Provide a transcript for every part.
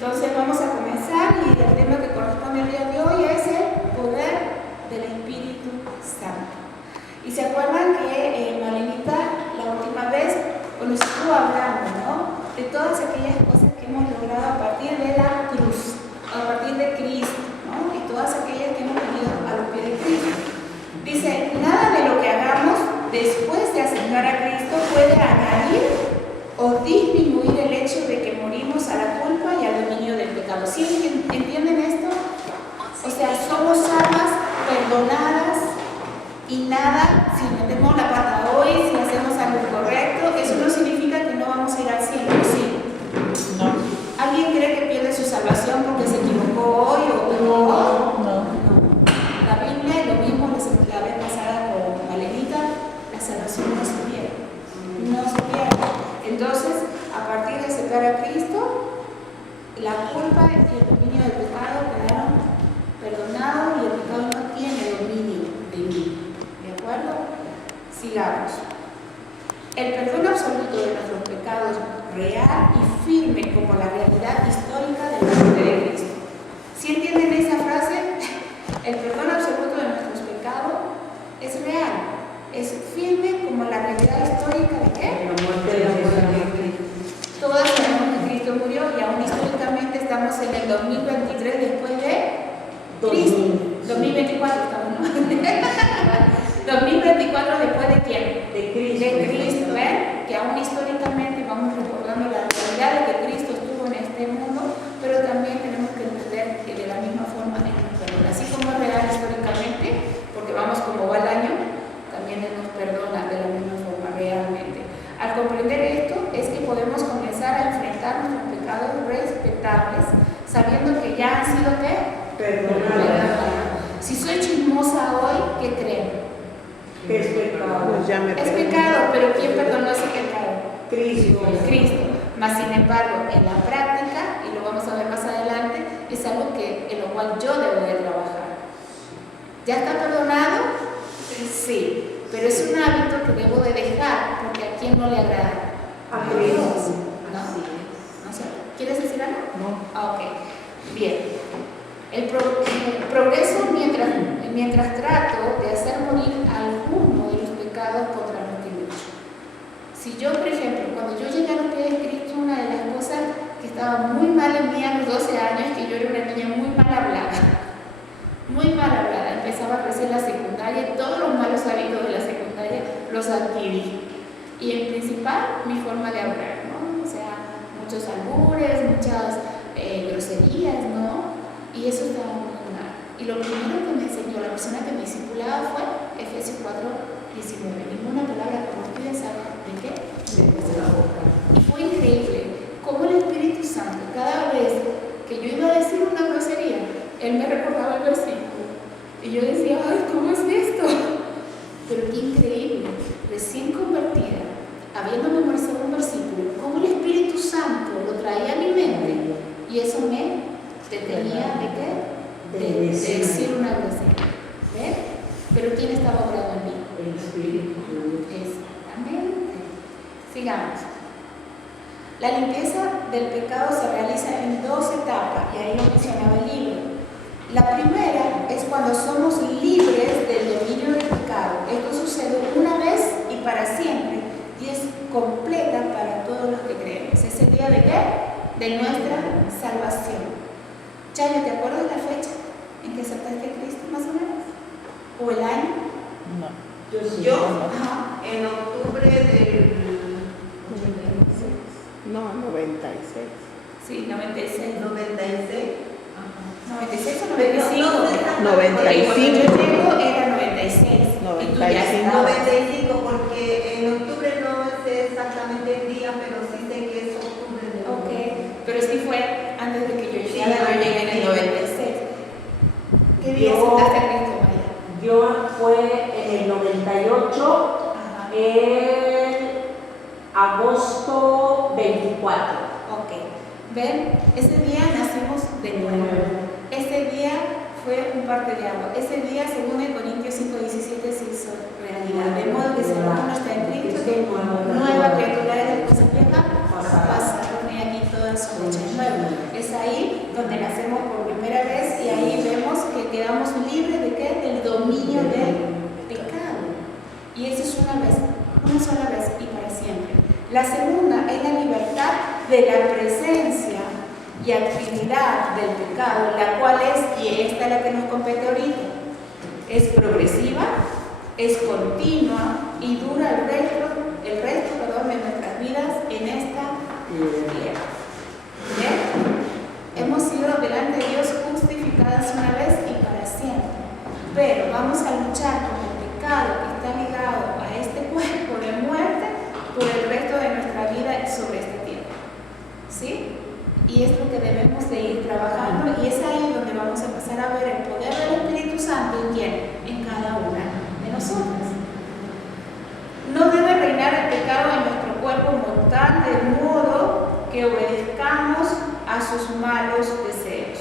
Entonces vamos a comenzar y el tema que corresponde al día de hoy es el poder del Espíritu Santo. Y se acuerdan que Malenita la última vez nos estuvo hablando, ¿no?, de todas aquellas cosas que hemos logrado a partir de la cruz, a partir de Cristo, ¿no?, y todas aquellas que hemos venido a los pies de Cristo. Dice, nada de lo que hagamos después de aceptar a Cristo puede añadir o disminuir el hecho de que morimos a la culpa y al dominio del pecado. ¿Sí entienden esto? O sea, somos almas perdonadas y nada, si metemos la pata hoy, si hacemos algo correcto, eso no significa que no vamos a ir al cielo, ¿sí? No. ¿Alguien cree que pierde su salvación porque se equivocó hoy o no? No. La Biblia, lo mismo la vez pasada con Malenita, la salvación no se pierde. No se pierde. Entonces, a partir de aceptar a Cristo, la culpa y el dominio del pecado quedaron perdonados y el pecado no tiene dominio de mí. ¿De acuerdo? Sigamos. El perdón absoluto de nuestros pecados, real y firme como la realidad histórica de la muerte de Cristo. ¿Sí entienden esa frase? El perdón absoluto de nuestros pecados es real, es firme como la realidad histórica de ¿qué? La muerte de Cristo. Todas sabemos que Cristo murió y aún históricamente estamos en el 2023 después de Cristo. 2024 estamos, ¿no? 2024 después de quién? De Cristo. De Cristo, ¿ven? Que aún históricamente vamos recordando la realidad de que Cristo estuvo en este mundo, pero también tenemos que entender que de la misma forma Él nos perdona. Así como es real históricamente, porque vamos como va el año, también Él nos perdona de la misma forma realmente. Al comprender esto es que podemos comenzar a enfrentar nuestros pecados respetables, sabiendo que ya han sido ¿qué? Perdonados. Si soy chismosa hoy, ¿qué creen? Es pecado. Es pecado, pero ¿quién perdonó ese pecado? Cristo. Cristo. Mas sin embargo, en la práctica, y lo vamos a ver más adelante, es algo en lo cual yo debo de trabajar. ¿Ya está perdonado? Sí. Pero es un hábito que debo de dejar, porque ¿a quién no le agrada? A Dios. ¿No sé? ¿Quieres decir algo? No. Ok. Bien. El progreso mientras trato de hacer morir alguno de los pecados contra los que lucho. Si yo, por ejemplo, cuando yo llegué a los pies de Cristo, una de las cosas que estaba muy mal en mí a los 12 años, que yo era una niña muy mal hablada. Muy mal hablada. Empezaba a crecer la secundaria y todos los malos hábitos de la secundaria los adquirí. Y en principal, mi forma de hablar, ¿no? O sea, muchos albures, muchas groserías, ¿no? Y eso estaba muy mal. Y lo primero que me enseñó la persona que me discipulaba fue Efesios 4:19. Ninguna palabra corrompida sabe de qué. De la boca. Y fue increíble cómo el Espíritu Santo, cada vez que yo iba a decir una grosería, Él me recordaba el versículo. Y yo decía, ay, ¿cómo es esto? Pero qué increíble. Recién convertida, habiendo memorizado un versículo, cómo el Espíritu Santo lo traía a mi mente. Y eso me detenía de qué? De decir una grosería. ¿Ves? Pero ¿quién estaba obrando en mí? El Espíritu. Exactamente. Sigamos. La limpieza del pecado se realiza en 2 etapas, y ahí lo mencionaba el libro. La primera es cuando somos libres del dominio del pecado. Esto sucede una vez y para siempre, y es completa para todos los que creemos. ¿Es el día de qué? De nuestra salvación. Chayo, ¿te acuerdas la fecha en que aceptaste a Cristo, más o menos? ¿O el año? No. Yo, Ajá. en octubre del 96. Sí, 96. 96. 96 o 95. 95. Porque cuando yo llego era 96. Y tú ya 95. estabas. 95, porque en octubre no sé exactamente el día, pero sí sé que es octubre del Ok, pero sí fue antes de que yo Sí, llegara, yo llegué en el 96. ¿Qué día Yo- aceptaste a Cristo, María? Yo fue en el 98, Ajá. el agosto 24. Ok. ¿Ven? Ese día nacimos de nuevo. Ese día fue un parte de agua. Ese día, según el Corintios 5:17, se hizo realidad. De modo que si alguno está en Cristo, nueva criatura es, las cosas viejas pasaron. aquí todas son hechas nuevas. Es ahí donde nacemos por primera vez y ahí vemos que quedamos libres de qué? Del dominio del pecado. Y eso es una sola vez y para siempre. La segunda es la libertad de la presencia y actividad del pecado, la cual es, y esta es la que nos compete ahorita, es progresiva, es continua y dura el resto de nuestras vidas en esta tierra. ¿Bien? Hemos sido delante de Dios justificadas una vez y para siempre, pero vamos a luchar con el pecado que está ligado a este cuerpo de muerte por el resto de nuestra vida sobre esta tierra. ¿Sí? Y es lo que debemos de ir trabajando y es ahí donde vamos a empezar a ver el poder del Espíritu Santo en quién, en cada una de nosotras. No debe reinar el pecado en nuestro cuerpo mortal de modo que obedezcamos a sus malos deseos.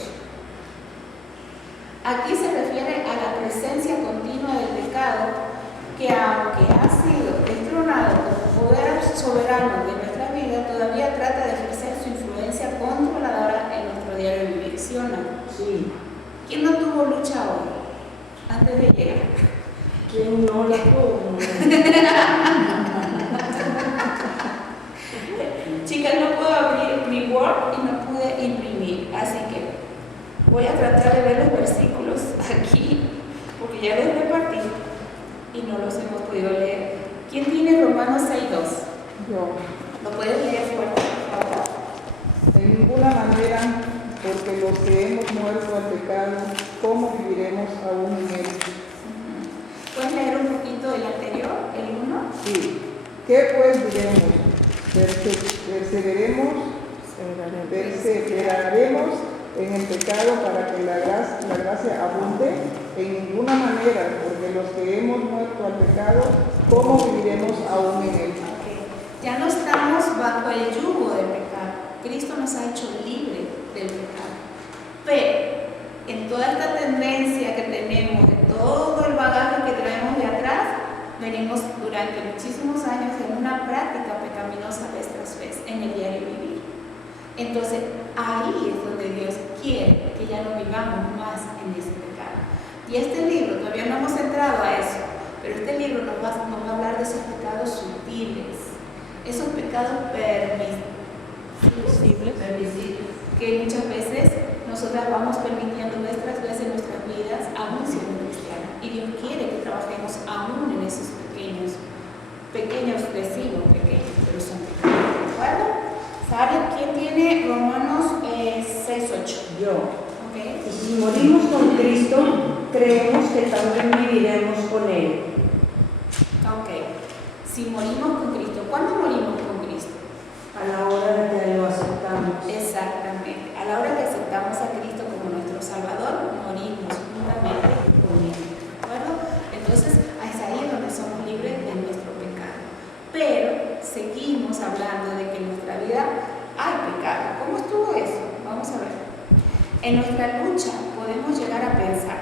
Aquí se refiere a la presencia continua del pecado que aunque ha sido destronado como poder soberano de nuestra vida, todavía trata de ejercer su influencia controladora en nuestro diario vivir, ¿sí o no? Sí. ¿Quién no tuvo lucha hoy antes de llegar? ¿Quién no la tuvo? Chicas, no puedo abrir mi Word y no pude imprimir, así que voy a tratar de ver los versículos aquí, porque ya los repartí y no los hemos podido leer. ¿Quién tiene Romanos 6:2? Yo. ¿Lo puedes leer fuerte, por favor? De ninguna manera, porque los que hemos muerto al pecado, ¿cómo viviremos aún en él? ¿Puedes leer un poquito el anterior, el 1? Sí. ¿Qué pues diremos? Perseveraremos en el pecado para que la gracia abunde. En ninguna manera, porque los que hemos muerto al pecado, ¿cómo viviremos aún en él? Okay. Ya no estamos bajo el yugo del pecado. Cristo nos ha hecho libre del pecado. Pero en toda esta tendencia que tenemos, en todo el bagaje que traemos de atrás, venimos durante muchísimos años en una práctica pecaminosa vez tras vez, en el diario vivir. Entonces, ahí es donde Dios quiere que ya no vivamos más en ese pecado. Y este libro, todavía no hemos entrado a eso, pero este libro nos va a hablar de esos pecados sutiles, esos pecados permisibles, que muchas veces nosotras vamos permitiendo vez tras vez en nuestras vidas, aún siendo cristianas. Y Dios quiere que trabajemos aún en esos pequeños, decimos pequeños, pero son pequeños, ¿de acuerdo? ¿Saben quién tiene Romanos 6:8? Yo. ¿Okay? Y si morimos con Cristo, creemos que también viviremos con Él. Ok. Si morimos con Cristo, ¿cuándo morimos con Cristo? A la hora de que lo aceptamos. Exactamente. A la hora que aceptamos a Cristo como nuestro Salvador, morimos juntamente con Él. ¿De acuerdo? Entonces, es ahí donde somos libres de nuestro pecado. Pero seguimos hablando de que en nuestra vida hay pecado. ¿Cómo estuvo eso? Vamos a ver. En nuestra lucha podemos llegar a pensar,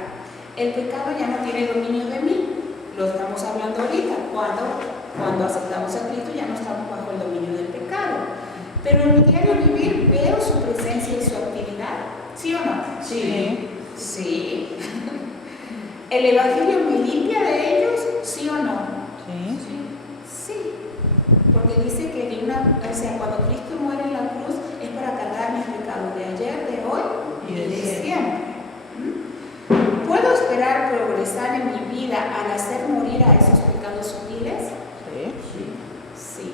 el pecado ya no tiene dominio de mí. Lo estamos hablando ahorita. Cuando aceptamos a Cristo ya no estamos bajo el dominio del pecado. Pero en mi diario vivir veo su presencia y su actividad. ¿Sí o no? Sí. Sí. ¿El Evangelio me limpia de ellos? ¿Sí o no? Sí. Porque dice que cuando Cristo muere en la cruz es para cargar mis pecados de ayer, de hoy y de siempre. ¿Puedo esperar progresar en mi vida al hacer morir a esos pecados sutiles? Sí.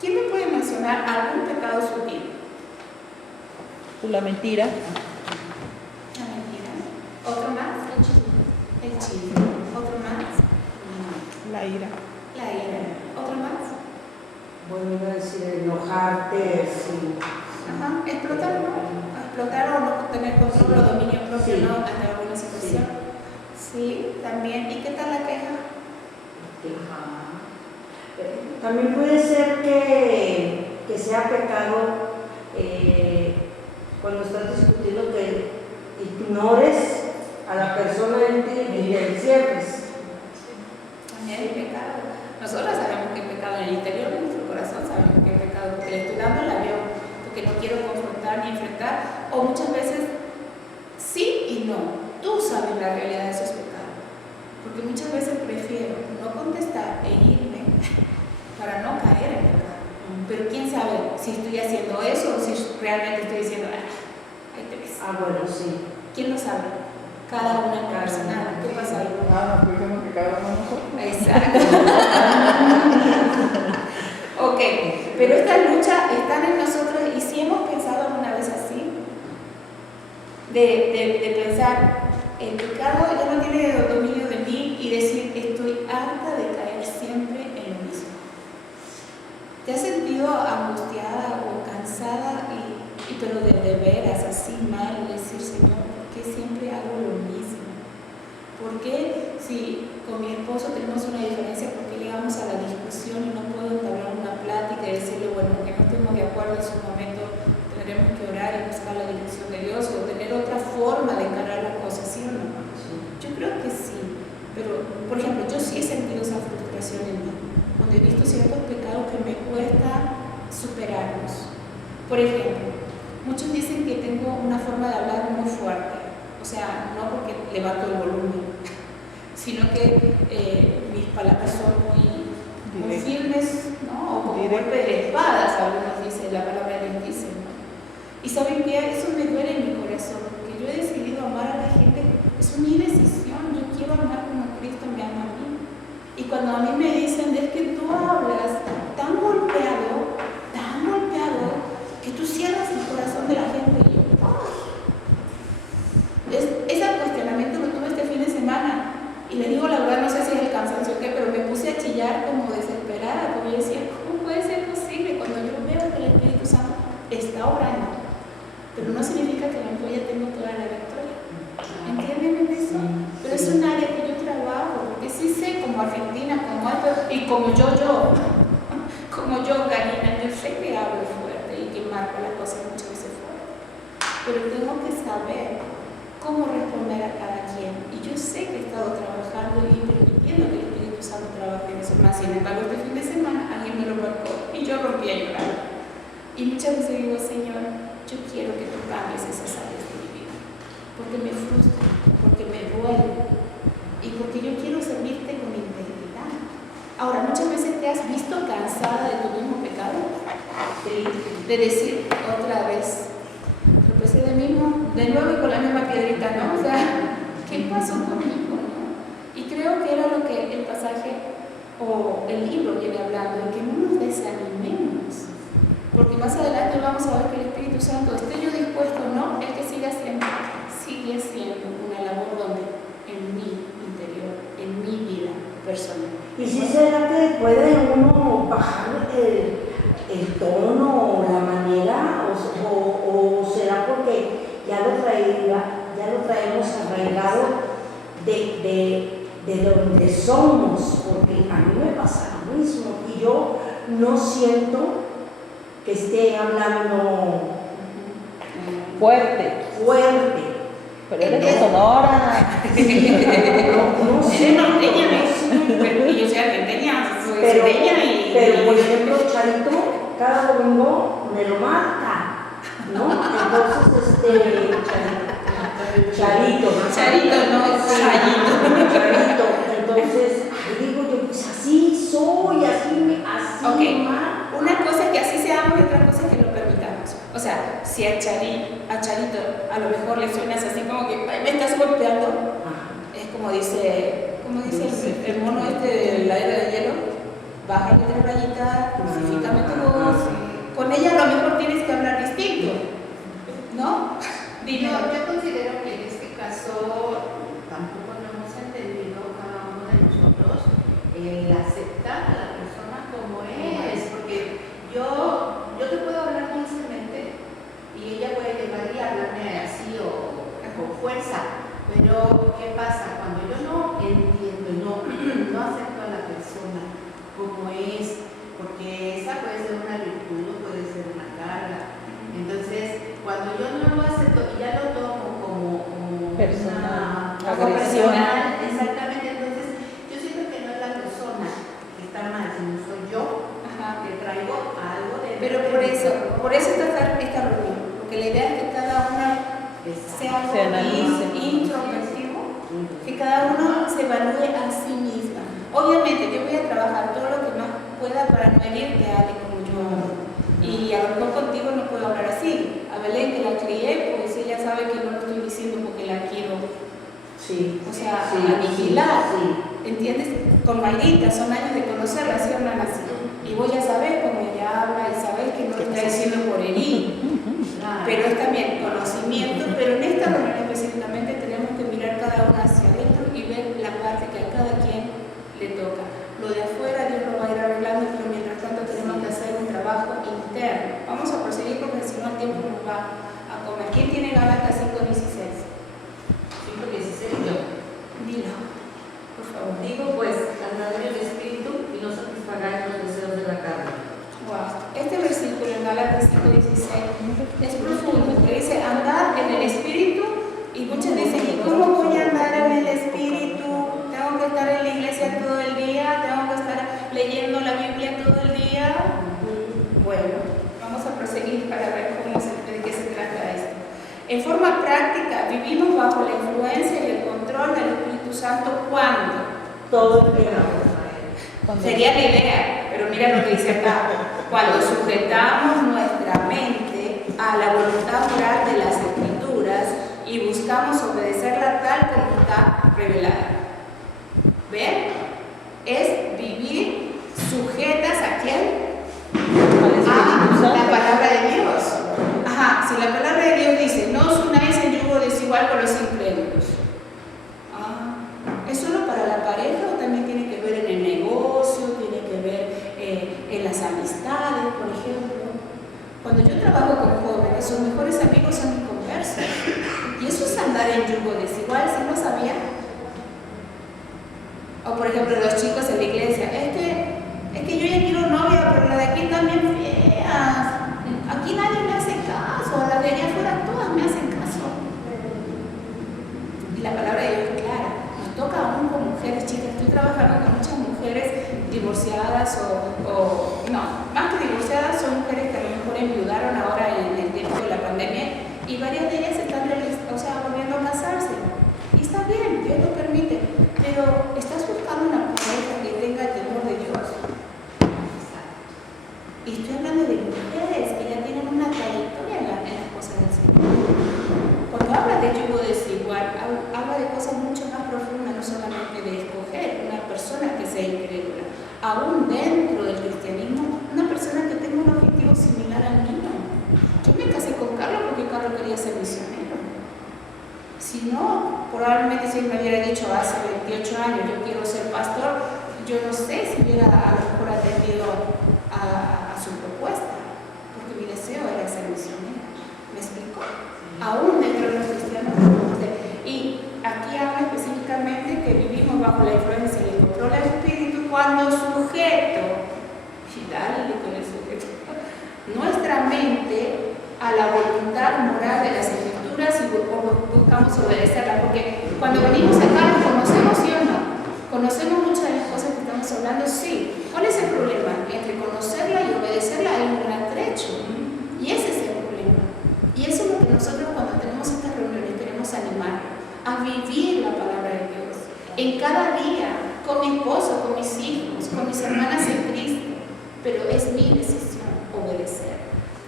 ¿Quién me puede mencionar algún pecado sutil? La mentira. La mentira. ¿Otro más? El chisme. ¿Otro más? La ira. La ira. ¿Otro más? Bueno, iba a decir enojarte, sí. Ajá. ¿Explotar o no tener control o dominio propio, Sí. ¿no? Ante alguna situación. Sí, también. ¿Y qué tal la queja? También puede ser que sea pecado cuando estás discutiendo que ignores a la persona y te encierres. También hay pecado. Nosotros sabemos que hay pecado en el interior de nuestro corazón, sabemos que hay pecado porque le estoy dando el avión, porque enfrentar, o muchas veces sí y no. Tú sabes la realidad de esos pecados, porque muchas veces prefiero no contestar e irme para no caer en pecado. Pero quién sabe si estoy haciendo eso o si realmente estoy diciendo, ahí te ves. Ah, bueno, sí. ¿Quién lo sabe? Cada una personal. ¿Qué pasa ahí? Ah, estoy diciendo que cada uno de nosotros. Exacto. Ok, pero estas luchas están en nosotros y si hemos pensado alguna vez así, de pensar, el pecado ya no tiene dominio de mí y decir, estoy harta de caer siempre en lo mismo. ¿Te has sentido angustiada o cansada pero de veras así mal y decir, Señor, ¿por qué siempre hago lo mismo? ¿Por qué si con mi esposo tenemos una diferencia, por qué llegamos a la discusión y no puedo entablar una plática y decirle, bueno, que no estemos de acuerdo en su momento, tendremos que orar y buscar la dirección de Dios o tener otra forma de encarar las cosas, ¿sí o no? Yo creo que sí, pero por ejemplo, yo sí he sentido esa frustración en mí, cuando he visto ciertos pecados que me cuesta superarlos. Por ejemplo, muchos dicen que tengo una forma de hablar muy fuerte, o sea, no porque levanto el volumen, sino que mis palabras son muy firmes, ¿no? O como golpe de espadas, algunos dicen, la palabra de Dios dice, ¿no? Y saben que eso me duele en mi corazón, porque yo he decidido amar a la gente, es mi decisión, yo quiero amar como Cristo me ama a mí. Y cuando a mí me dicen, es que tú hablas tan golpeado, que tú cierras el corazón de la gente, y yo, ese cuestionamiento lo tuve este fin de semana, y le digo la verdad, no sé si es el cansancio o qué, pero me puse a chillar como desesperada, porque yo decía, ¿cómo puede ser posible cuando yo veo que el Espíritu Santo está obrando? Pero no significa que yo ya tengo toda la victoria. ¿Entienden eso? Pero es un área que yo trabajo, porque sí sé como Argentina, como esto, y como yo, Karina, yo sé que hablo fuerte y que marco las cosas muchas veces fuerte, pero tengo que saber cómo responder a cada quien. Y yo sé que he estado trabajando y permitiendo que el Espíritu Santo trabaje en eso. Más sin embargo, este fin de semana alguien me lo marcó y yo rompí a llorar. Y muchas veces digo, Señor, yo quiero que tú cambies esas áreas de mi vida, porque me frustra, porque me duele y porque yo quiero servirte con integridad. Ahora, muchas veces te has visto cansada de tu mismo pecado, de decir otra vez, tropecé de nuevo y con la misma piedrita, ¿no? O sea, ¿qué pasó conmigo, no? Y creo que era lo que el pasaje o el libro viene hablando, de que no nos desanimemos, porque más adelante vamos a ver que el Espíritu Santo, esté yo dispuesto o no, el que sigue haciendo una labor donde en mi interior, en mi vida personal. ¿Y si será que puede uno bajar el tono o la manera? ¿O será porque ya lo traemos arraigado de donde somos? Porque a mí me pasa lo mismo y yo no siento que esté hablando Fuerte. Pero eres de Sonora. No sé, Yo soy argenteña, soy sureña y... Pero, por ejemplo, Charito, cada domingo me lo marca, ¿no? Entonces, Charito, no Chayito. Entonces, digo yo, pues así soy, así Ok, marca. una cosa es que así seamos y otra cosa es que lo permitamos. O sea, si a Charito a lo mejor le suenas así como que "Ay, me estás golpeando", es como dice el mono este de la era de hielo, bájale 3 rayitas, crucifícame tu voz. Con ella a lo mejor tienes que hablar distinto, ¿no? Dime. Yo considero que en este caso tampoco no hemos entendido cada uno de nosotros el aceptar a la persona como es, porque yo te puedo hablar dulcemente y ella puede llegar y hablarme así o con fuerza, pero ¿qué pasa? Cuando yo no entiendo, no acepto a la persona como es, porque esa puede ser una virtud, puede ser una carga. Entonces, cuando yo no lo acepto y ya lo tomo como Personal, algo agresión. personal, exactamente, entonces yo siento que no es la persona que está mal, sino soy yo que traigo algo de... Pero por eso está esta reunión, porque la idea es que sea algo Se analice. introspectivo, que cada uno se evalúe a sí misma. Obviamente yo voy a trabajar todo lo que más pueda para no herirte a Ale como yo hablo. Y a lo mejor contigo no puedo hablar así. A Belén, que la crié, pues ella sabe que no lo estoy diciendo porque la quiero, Sí. o sea, Sí, aniquilar. sí. ¿Entiendes? Con Mayrita son años de conocerla, así o no así. Y voy a saber cómo ella habla y saber que no lo está diciendo por herir. Pero es también conocimiento, pero en esta reunión específicamente tenemos que mirar cada uno hacia adentro y ver la parte que a cada quien le toca. Lo de afuera Dios lo va a ir arreglando, pero mientras tanto tenemos que hacer un trabajo interno. Vamos a proseguir porque si no el tiempo nos va a comer. ¿Quién tiene Gálatas 5:16? 5:16 yo. Dilo, por favor. Digo pues, andad en el Espíritu y no satisfagáis los deseos de la carne. Wow. Este versículo en Gálatas 5:16 es profundo, que dice andar en el Espíritu, y muchos dicen, ¿y cómo voy a andar en el Espíritu? ¿Tengo que estar en la iglesia todo el día? ¿Tengo que estar leyendo la Biblia todo el día? Bueno, vamos a proseguir para ver de qué se trata esto. En forma práctica, vivimos bajo la influencia y el control del Espíritu Santo ¿cuándo? Todo el tiempo. Sería la idea, pero mira lo que dice acá. Cuando sujetamos nuestra mente a la voluntad moral de las Escrituras y buscamos obedecerla tal como está revelada. ¿Ven? Es vivir sujetas ¿a quién? A la palabra de Dios. Ajá, si la palabra de Dios dice, no os unáis en yugo desigual con los incrédulos. ¿Es solo para la pareja o también tiene que ver en el negocio, tiene que ver en las amistades, por ejemplo? Cuando yo trabajo con jóvenes, sus mejores amigos son mis conversos. Y eso es andar en yugo desigual, ¿sí no sabían? O por ejemplo, los chicos en la iglesia, es que yo ya quiero novia, pero la de aquí también feas. Aquí nadie me hace caso, a las de allá afuera todas me hacen caso. Y la palabra de Dios es clara. Nos toca aún con mujeres, chicas. Estoy trabajando con muchas mujeres divorciadas no, más que divorciadas, son mujeres que a lo mejor enviudaron ahora en el tiempo de la pandemia y varias de ellas están volviendo a casarse. Y está bien, Dios lo permite, pero estás buscando una pareja que tenga el temor de Dios. Y estoy hablando de mujeres que ya tienen una trayectoria en las cosas del Señor. Cuando habla de yugo desigual, habla de cosas mucho más profundas, no solamente de escoger una persona que sea incrédula. Aún dentro del cristianismo, una persona que tenga un objetivo similar al mío. Yo me casé con Carlos porque Carlos quería ser misionero. Si no, probablemente si él me hubiera dicho hace 28 años yo quiero ser pastor, yo no sé si hubiera a lo mejor atendido a su propuesta, porque mi deseo era ser misionero. ¿Me explico? Aún dentro de los cristianos. Y aquí habla específicamente que vivimos bajo la influencia y el control del Espíritu cuando sujeto, y dale con el sujeto, nuestra mente a la voluntad moral de las Escrituras y buscamos obedecerla, porque cuando venimos acá nos conocemos, ¿sí o no? Conocemos muchas de las cosas que estamos hablando, sí. ¿Cuál es el problema? Entre conocerla y obedecerla hay un gran trecho. Y ese es el problema. Y eso es lo que nosotros cuando tenemos estas reuniones queremos animar a vivir la palabra de Dios. En cada día, con mi esposo, con mis hijos, con mis hermanas en Cristo. Pero es mi decisión obedecer.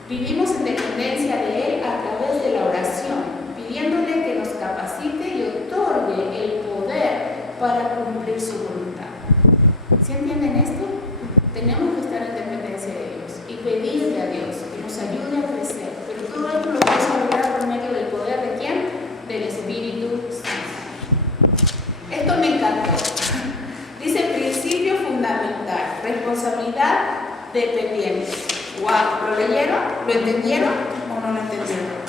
Vivimos en dependencia de Él a través de la oración, pidiéndole que nos capacite y otorgue el poder para cumplir su voluntad. ¿Sí entienden esto? Tenemos que estar en dependencia de Dios y pedirle a Dios que nos ayude a crecer. Pero todo esto lo vamos a lograr por medio del poder ¿de quién? Del Espíritu Santo. Esto me encantó. Dice principio fundamental, responsabilidad dependiente. Wow, ¿lo leyeron? ¿Lo entendieron o no lo entendieron?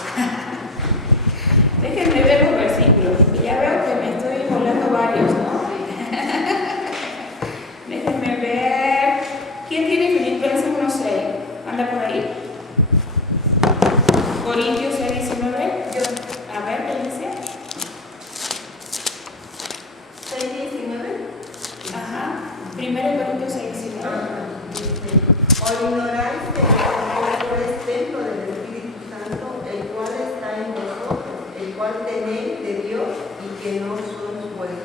Déjenme ver los versículos, que ya veo que me estoy volando varios, ¿no? Déjenme ver. ¿Quién tiene Filipenses 1:6? ¿Anda por ahí? Corintios 6:19. Yo. A ver, ¿qué dice? 6:19. Ajá. 1 Corintios 6:19. O ignoráis que el templo del Espíritu orden de Dios y que no son buenos.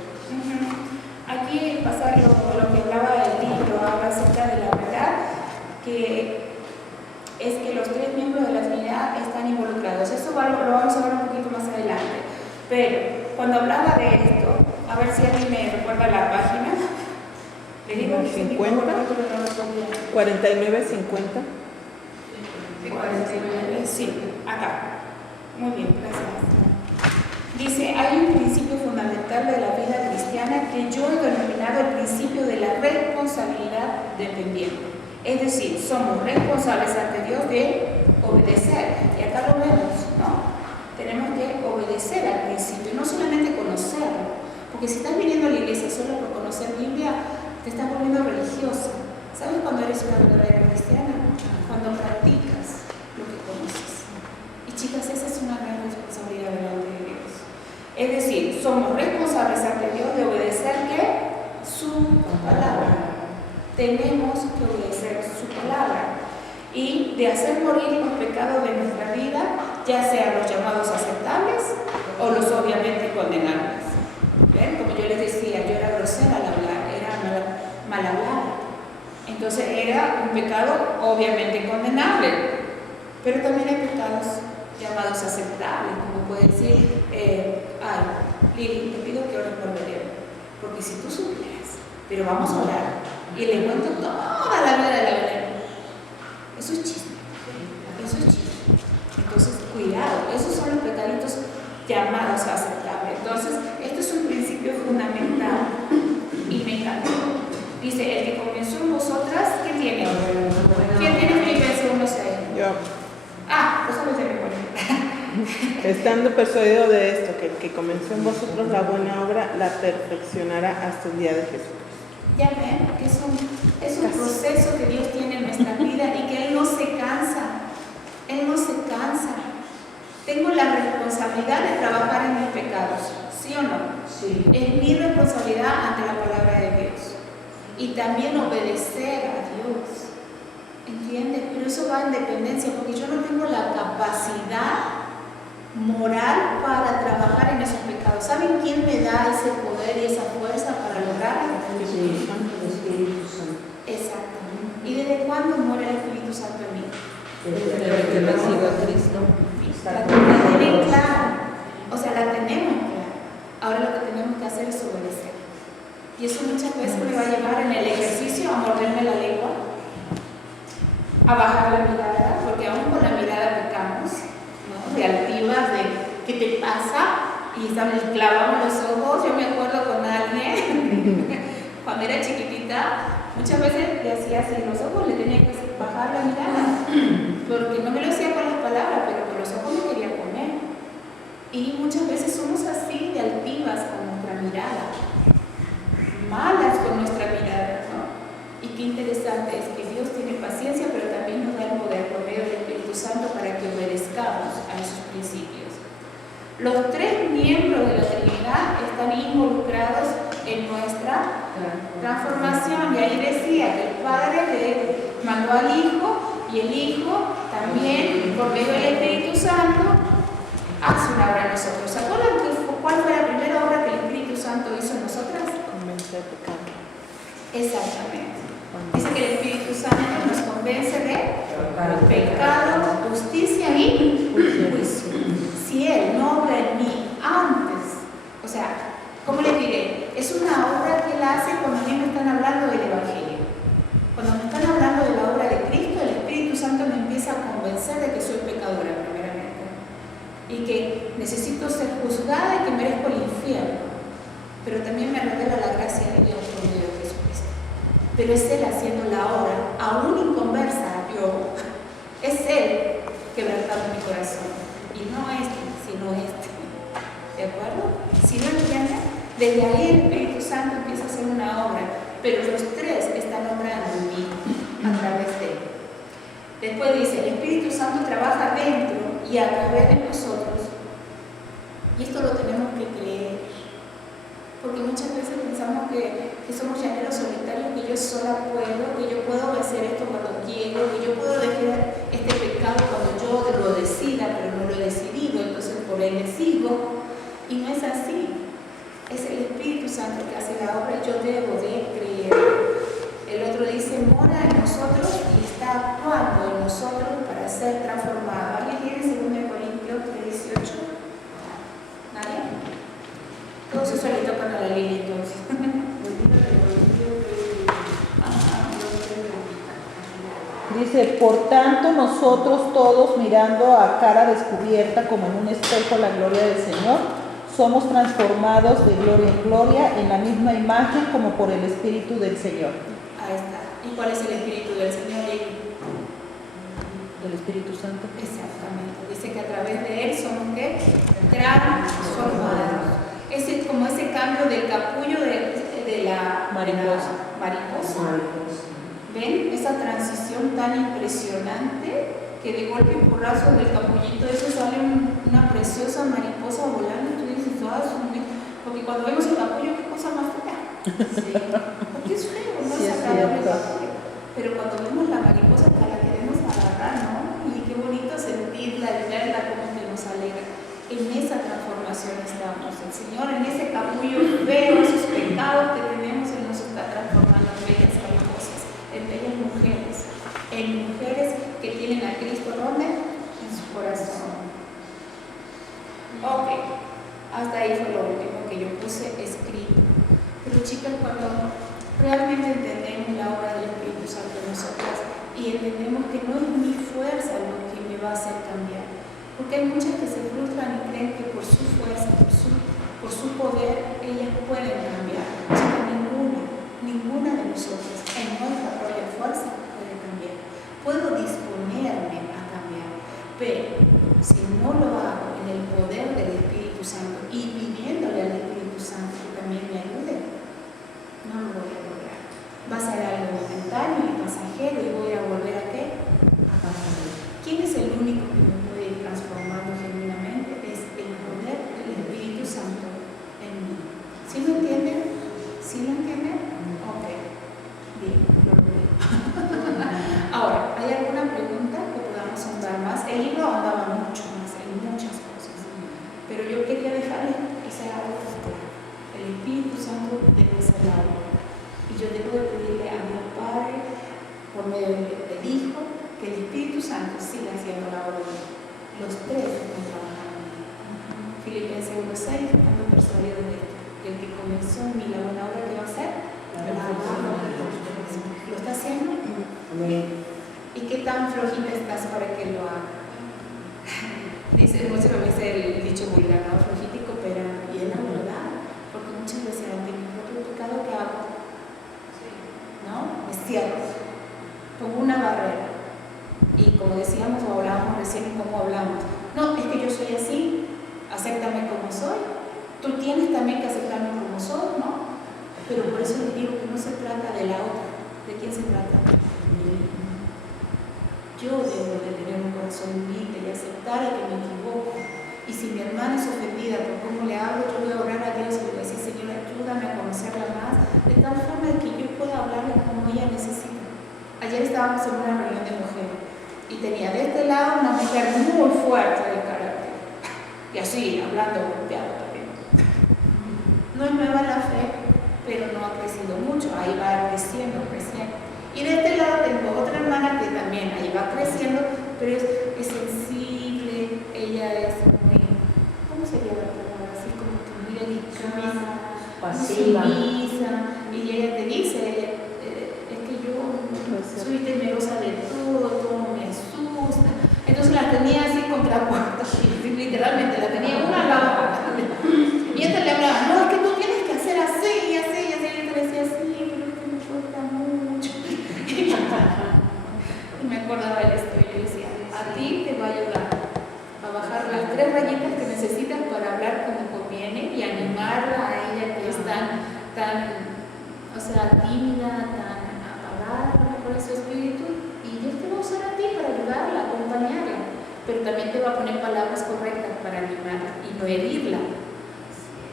Aquí pasa lo que hablaba el libro, habla acerca de la verdad, que es que los tres miembros de la Trinidad están involucrados. Eso lo vamos a ver un poquito más adelante. Pero cuando hablaba de esto, a ver si alguien me recuerda la página. Le digo que 50, pero no lo podía. 49, 50. 49, sí, acá. Muy bien, gracias. Dice, hay un principio fundamental de la vida cristiana que yo he denominado el principio de la responsabilidad dependiente. Es decir, somos responsables ante Dios de obedecer. Y acá lo vemos, ¿no? Tenemos que obedecer al principio, no solamente conocerlo. Porque si estás viniendo a la iglesia solo por conocer Biblia, te estás volviendo religiosa. ¿Sabes cuándo eres una verdadera cristiana? Cuando practicas lo que conoces. Y chicas, esa es una gran responsabilidad delante de Dios. Es decir, somos responsables ante Dios de obedecer ¿qué? Su palabra. Tenemos que obedecer su palabra y de hacer morir los pecados de nuestra vida, ya sean los llamados aceptables o los obviamente condenables. ¿Ven? Como yo les decía, yo era grosera al hablar, era mal hablada. Entonces era un pecado obviamente condenable, pero también hay pecados llamados aceptables, como puede decir, Lili, te pido que ores por Belén, porque si tú supieras, pero vamos a orar y le cuento toda la vida de la Belén, eso es chisme, eso es chisme. Entonces, cuidado, esos son los pecaditos llamados aceptables. Entonces, esto es un principio fundamental y me encantó. Dice, el que comenzó en vosotras, ¿qué tiene? ¿Quién tiene Filipenses 1:6? Yo, Pues sabes de memoria. estando persuadido de esto, que el que comenzó en vosotros la buena obra, la perfeccionará hasta el día de Jesús. Ya ven que es un proceso que Dios tiene en nuestra vida y que Él no se cansa. Él no se cansa. Tengo la responsabilidad de trabajar en mis pecados, ¿sí o no? Sí. Es mi responsabilidad ante la palabra de Dios. Y también obedecer a Dios. ¿Entiendes? Pero eso va en dependencia, porque yo no tengo la capacidad moral para trabajar en esos pecados. ¿Saben quién me da ese poder y esa fuerza para lograrlo? Sí, el Espíritu Santo. Exactamente. ¿Y desde cuándo muere el Espíritu Santo en mí? Desde que recibo a Cristo. La tienen clara. O sea, la tenemos clara. Ahora lo que tenemos que hacer es obedecer. Y eso muchas veces me va a llevar en el ejercicio a morderme la lengua, a bajar la mirada, porque aún con la mirada pecamos, ¿no? De altivas, de ¿qué te pasa? Y clavamos los ojos. Yo me acuerdo con alguien, cuando era chiquitita, muchas veces le hacía así los ojos, le tenía que bajar la mirada, porque no me lo hacía con las palabras, pero con los ojos me quería comer. Y muchas veces somos así de altivas con nuestra mirada, malas con nuestra mirada, ¿no? Y qué interesante es que Dios tiene paciencia, pero también nos da el poder por medio del Espíritu Santo para que obedezcamos a esos principios. Los tres miembros de la Trinidad están involucrados en nuestra transformación. Y ahí decía que el Padre le mandó al Hijo y el Hijo también, por medio del Espíritu Santo, hace una obra en nosotros. ¿Se acuerdan cuál fue la primera obra que el Espíritu Santo hizo en nosotras? Convencer de pecado. Exactamente. Dice que el Espíritu Santo nos convence de pecado, justicia y juicio. Si Él no obra en mí antes, o sea, ¿cómo les diré? Es una obra que Él hace cuando a mí me están hablando del Evangelio. Cuando me están hablando de la obra de Cristo, el Espíritu Santo me empieza a convencer de que soy pecadora primeramente y que necesito ser juzgada y que merezco el infierno. Pero también me revela la gracia de Dios por medio de Jesucristo. Pero es Él haciendo la obra, aún inconversa, yo. Es Él quebrantando mi corazón. Y no este, sino este. ¿De acuerdo? Si no entienden, desde ahí el Espíritu Santo empieza a hacer una obra. Pero los tres están obrando en mí, a través de Él. Después dice, el Espíritu Santo trabaja dentro y a través de nosotros. Y esto lo tenemos que creer. Porque muchas veces pensamos que somos llaneros solitarios, que yo sola puedo, que yo puedo hacer esto cuando quiero, que yo puedo dejar este pecado cuando yo lo decida, pero no lo he decidido. Entonces, por por ende sigo. Y no es así. Es el Espíritu Santo que hace la obra y yo debo de creer. El otro dice, mora en nosotros y está actuando en nosotros para ser transformado. ¿Alguien tiene 2 Corintios 3:18? ¿Nadie? Todos eso le tocan a la línea entonces. Dice, por tanto nosotros todos mirando a cara descubierta como en un espejo la gloria del Señor, somos transformados de gloria en gloria en la misma imagen como por el Espíritu del Señor. Ahí está. ¿Y cuál es el Espíritu del Señor? ¿El Espíritu Santo? Exactamente. Dice que a través de Él somos ¿qué? Transformados. Es como ese cambio del capullo de la mariposa. ¿Ven? Esa transición tan impresionante que de golpe y porrazo del capullito eso sale una preciosa mariposa volando y tú dices, porque cuando vemos el capullo, qué cosa más fea. Sí. Porque es feo, no es agradable el capullo. Pero cuando vemos la mariposa, hasta la queremos agarrar, ¿no? Y qué bonito sentirla y verla como que nos alegra. En esa transformación estamos. El Señor en ese capullo ve esos pecados que tenemos, Él nos está transformando en bellas mariposas, en bellas mujeres, en mujeres que tienen a Cristo ¿dónde? En su corazón. Ok, hasta ahí fue lo último que yo puse escrito. Pero chicas, cuando realmente entendemos la obra del Espíritu Santo en nosotras y entendemos que no es mi fuerza lo que me va a hacer cambiar, porque hay muchas que se frustran y creen que por su fuerza, por su poder, ellas pueden cambiar. Chicas, ninguna de nosotras en nuestra propia fuerza puede cambiar. Puedo disponerme a cambiar, pero si no lo hago en el poder del Espíritu Santo y pidiéndole al Espíritu Santo que también me ayude, no lo voy a lograr. Va a ser algo momentáneo y pasajero y voy a volver a ¿qué? A pasar. ¿Quién es el único que me puede ir transformando genuinamente? Es el poder del Espíritu Santo en mí. ¿Sí lo entienden? ¿Sí lo entienden? Ok. Bien, lo logré. Ahora, ¿hay alguna pregunta que podamos ahondar más? El libro ahondaba mucho más en muchas cosas, pero yo quería dejarles que sea algo claro. El Espíritu Santo debe ser la obra. Y yo debo de pedirle a mi Padre, por medio del Hijo, que el Espíritu Santo siga haciendo la obra. Los tres están trabajando en mí. Filipenses 1:6, estando persuadido de esto, que el que comenzó en mí la buena obra que va a hacer, ¿lo está haciendo? ¿Y qué tan flojita estás para que lo haga? Dice, muchas veces el dicho vulgar, ¿no? Flojita y cooperando. Y es la verdad, porque muchas veces ante mi propio pecado, ¿qué hago? ¿No? Me cierro, pongo una barrera. Y como decíamos o hablábamos recién, ¿cómo hablamos? No, es que yo soy así, acéptame como soy. Tú tienes también que aceptarme como soy, ¿no? Pero por eso les digo que no se trata de la otra. ¿De quién se trata? Yo debo de tener un corazón humilde y aceptar a que me equivoco. Y si mi hermana es ofendida por cómo le hablo, yo voy a orar a Dios y le voy a decir, Señor, ayúdame a conocerla más, de tal forma que yo pueda hablarle como ella necesita. Ayer estábamos en una reunión de mujeres y tenía de este lado una mujer muy fuerte de carácter. Y así, hablando golpeado también. No es nueva la fe, pero no ha crecido mucho, ahí va creciendo. Y de este lado tengo otra hermana que también ahí va creciendo, pero es sensible, ella es muy, ¿cómo sería la palabra? Así como que muy delicada, pasiva. sumisa, y ella te dice, es que yo soy temerosa de todo me asusta. Entonces la tenía así contrapuestas, literalmente la tenía una al lado. Y esta le hablaba, no, es que tú tienes que hacer así, y así, y así. Y yo le decía, sí, pero es que me cuesta mucho. Y me acordaba de esto, y yo decía, a ti te va a ayudar a bajar las 3 rayitas que necesitas para hablar como conviene y animarla a ella que es tan tímida, tan apagada por ese espíritu, y Dios te va a usar a ti para ayudarla, acompañarla, pero también te va a poner palabras correctas para animarla y no herirla.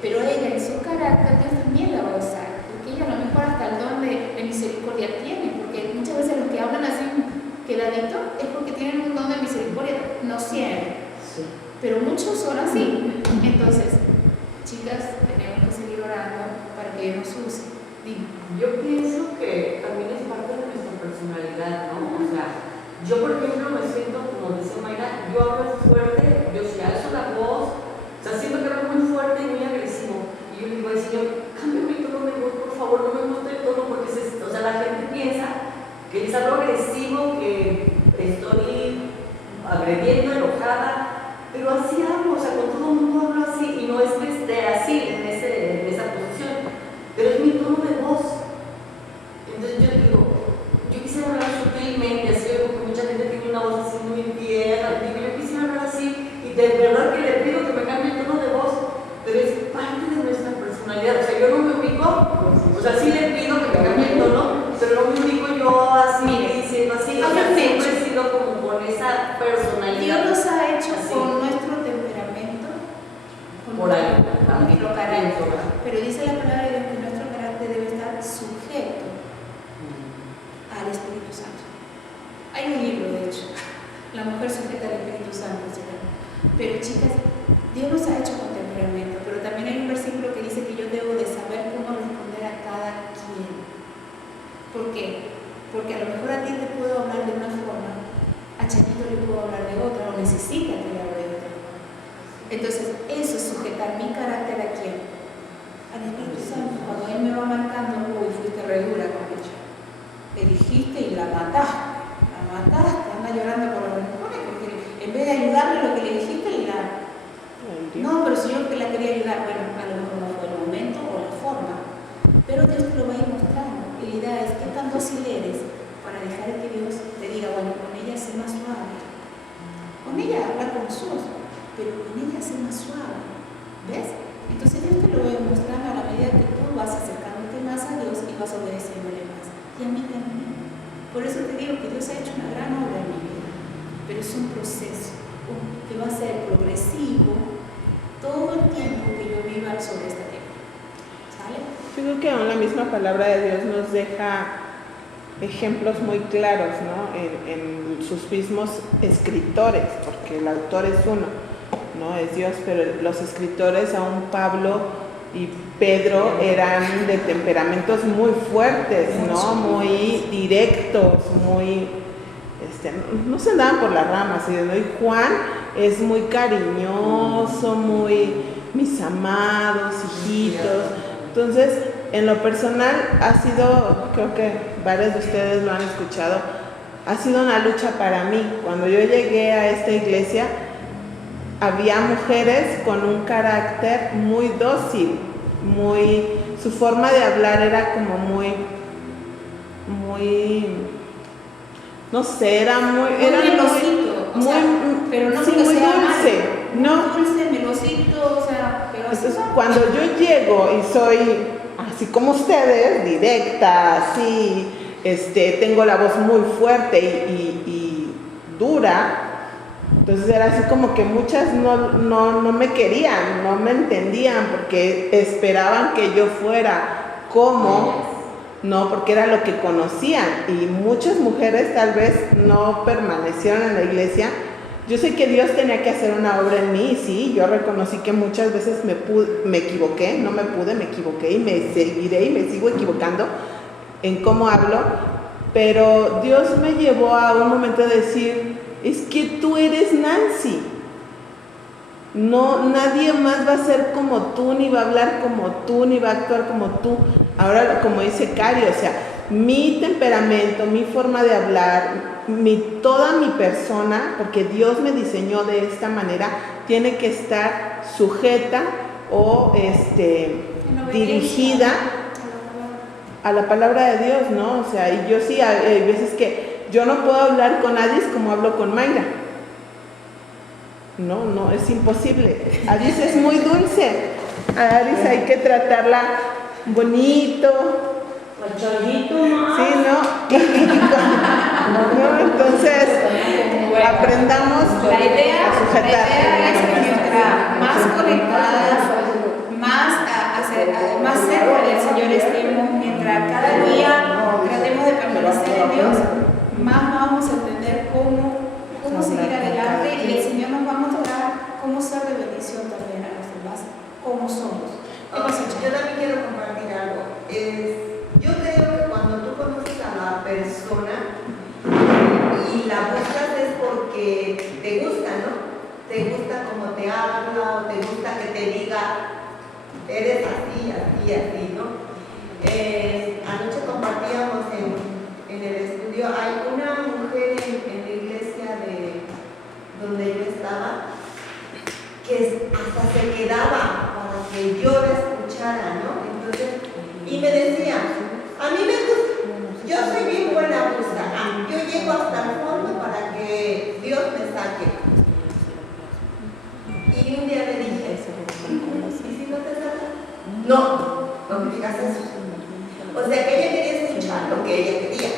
Pero ella en su carácter, Dios también la va a usar, porque ella a lo mejor hasta el don de misericordia tiene, porque muchas veces los que hablan así quedadito es porque tienen un don de misericordia, no siempre, pero muchos son así. Entonces, chicas, tenemos que seguir orando para que Él nos use. Dime. Yo pienso que también es parte de nuestra personalidad, ¿no? O sea, yo por ejemplo me siento, como dice Mayra, yo hablo fuerte, yo si alzo la voz, o sea, siento que hablo muy fuerte y muy agresivo. Y yo le digo al Señor, cambia mi tono de voz, por favor, no me gusta el tono, porque o sea, la gente piensa que es algo agresivo, que estoy agrediendo, enojada, pero así hablo, o sea, con todo el mundo hablo así, y no es que esté así, en esa posición, pero es mi tono de voz. Entonces yo digo, yo quisiera hablar sutilmente, así, porque mucha gente tiene una voz así muy tierna, digo, yo quisiera hablar así, y de verdad que le pido que me cambie el tono de voz, pero es parte de nuestra personalidad, o sea, yo no me ubico, o sea, sí le pido que me cambie el tono, pero no me ubico yo así, diciendo así, o sea, siempre he sido como con esa personalidad. Dios nos ha hecho así, con nuestro temperamento, con por ahí, nuestro carácter. pienso. Pero dice la palabra de Dios que nuestro carácter debe estar sujeto al Espíritu Santo. Hay un libro, de hecho, La mujer sujeta al Espíritu Santo, ¿sí? Pero chicas, Dios nos ha hecho con temperamento, pero también hay un versículo que dice que yo debo de saber cómo responder a cada quien. ¿Por qué? Porque a lo mejor a ti te puedo hablar de una forma, a Chanito le puedo hablar de otra, o necesita que le hable de otra forma. Entonces, eso es sujetar mi carácter ¿a quién? Al Espíritu Santo. Cuando Él me va marcando, uy, fuiste re dura con ella. Le dijiste y la mataste, anda llorando por los rincones, porque en vez de ayudarle lo que le dijiste, no, pero si yo que la quería ayudar, bueno, a lo mejor no fue el momento o la forma, pero Dios te lo va a ir mostrando. Y la idea es qué tan dócil eres para dejar que Dios te diga, bueno, con ella sé más suave. Con ella habla con sus, pero con ella sé más suave. ¿Ves? Entonces Dios te lo va a ir mostrando a la medida que tú vas acercándote más a Dios y vas obedeciéndole más. Y a mí también. Por eso te digo que Dios ha hecho una gran obra en mi vida, pero es un proceso que va a ser progresivo todo el tiempo que yo viva sobre esta tierra. ¿Sale? Yo creo que aún la misma palabra de Dios nos deja ejemplos muy claros, ¿no? En sus mismos escritores, porque el autor es uno, ¿no? Es Dios, pero los escritores, aún Pablo y Pedro, eran de temperamentos muy fuertes, ¿no? Muy directos, muy... no se andaban por las ramas, ¿no? Y Juan es muy cariñoso, muy mis amados, hijitos. Entonces, en lo personal ha sido, creo que varios de ustedes lo han escuchado, ha sido una lucha para mí. Cuando yo llegué a esta iglesia, había mujeres con un carácter muy dócil, su forma de hablar era como muy, no sé, era muy melosito, o sea, pero no sí, que muy sea dulce, malo, ¿no? dulce, melosito, o sea, pero así. Entonces, cuando yo llego y soy así como ustedes, directa, así, tengo la voz muy fuerte y dura, entonces era así como que muchas no me querían, no me entendían, porque esperaban que yo fuera como, no, porque era lo que conocían, y muchas mujeres tal vez no permanecieron en la iglesia. Yo sé que Dios tenía que hacer una obra en mí, sí, yo reconocí que muchas veces me equivoqué, no me pude, me equivoqué y me seguiré y me sigo equivocando en cómo hablo, pero Dios me llevó a un momento de decir, es que tú eres Nancy, no, nadie más va a ser como tú, ni va a hablar como tú, ni va a actuar como tú. Ahora, como dice Cari, o sea, mi temperamento, mi forma de hablar, toda mi persona, porque Dios me diseñó de esta manera, tiene que estar sujeta o dirigida a la palabra de Dios, ¿no? O sea, y yo sí, hay veces que yo no puedo hablar con Adis como hablo con Mayra. No, es imposible. Adis es muy dulce. A Adis hay que tratarla bonito. Cachorrito, ¿no? Sí, ¿no? ¿No? Entonces, aprendamos La idea a sujetar. es que mientras más conectadas, más cerca del Señor estemos, mientras cada día tratemos de permanecer en Dios, más vamos a entender cómo seguir adelante, y el Señor nos va a mostrar cómo gusta que te diga, eres así, así, así, ¿no? Anoche compartíamos en el estudio, hay una mujer en la iglesia donde yo estaba, que hasta se quedaba para que yo la escuchara, ¿no? Entonces, y me decía, a mí me gusta, yo soy bien buena busca, yo llego hasta el fondo para que Dios me saque. Y un día le dije, ¿y si no te saca? No me digas eso. O sea que ella quería escuchar lo que ella quería.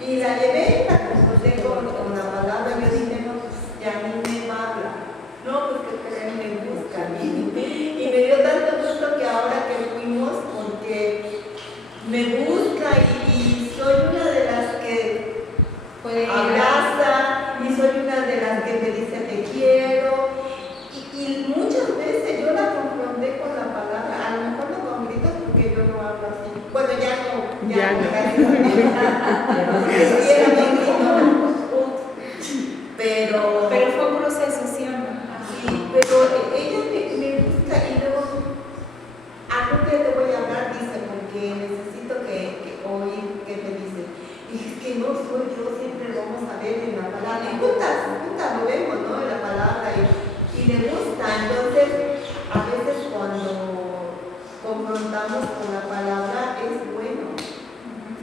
Y la llevé, la confronté con la palabra, yo dije, no, pues ya a mí me habla. No, pues que creen, me busca. Y me dio tanto gusto que ahora que fuimos, porque me busca y soy una de las que abraza, y soy una de las que me dice te quiero. Y muchas veces yo la confronté con la palabra, a lo mejor no con gritos porque yo no hablo así. Bueno, ya no. Pero fue un proceso, ¿sí o no? Sí, pero ella me busca y luego, algo que te voy a hablar, dice, porque necesito que oír qué me dice. Y es que no soy yo, siempre lo vamos a ver en la palabra. Y juntas lo vemos, ¿no? En la palabra y le gusta. Entonces, a veces cuando confrontamos con la palabra es bueno.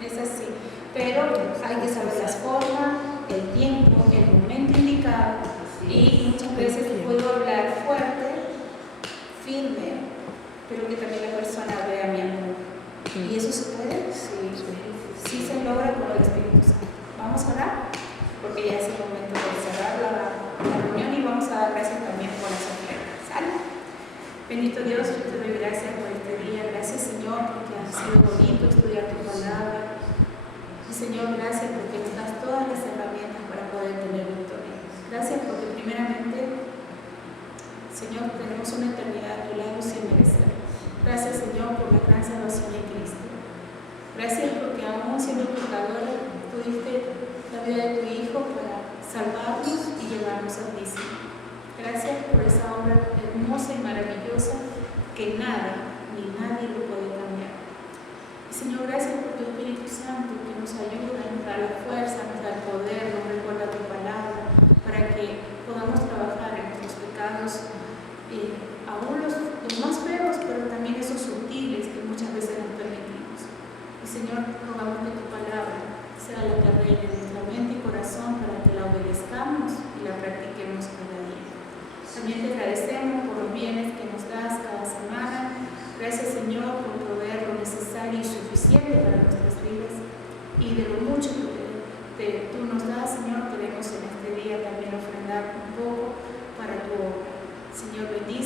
Es así, pero hay que saber las formas, el tiempo, el momento indicado, y muchas veces puedo hablar fuerte, firme, pero que también la persona vea mi amor. ¿Y eso se puede? Sí se logra con el Espíritu Santo. Vamos a orar, porque ya es el momento de cerrar la reunión y vamos a dar gracias también por las ofrendas. ¿Sale? Bendito Dios, yo te doy gracias por este día. Gracias, Señor, porque ha sido bonito estudiar tu palabra. Y Señor, gracias porque nos das todas las herramientas para poder tener victoria. Gracias porque primeramente, Señor, tenemos una eternidad a tu lado sin merecer. Gracias, Señor, por la gran salvación en Cristo. Gracias porque aún siendo pecadores, tú diste la vida de tu Hijo para salvarnos y llevarnos a ti. Gracias por esa obra hermosa y maravillosa que nada ni nadie lo puede cambiar. Y Señor, gracias por tu Espíritu Santo que nos ayuda, nos da la fuerza, nos da el poder, nos recuerda tu palabra, para que podamos trabajar en nuestros pecados, aún los más feos, pero también esos sutiles que muchas veces nos permitimos. Y Señor, rogamos que tu palabra sea la que reine en nuestra mente y corazón para que la obedezcamos y la practiquemos cada día. También te agradecemos por los bienes que nos das cada semana. Gracias, Señor, por proveer lo necesario y suficiente para nuestras vidas. Y de lo mucho que tú nos das, Señor, queremos en este día también ofrendar un poco para tu obra. Señor, bendice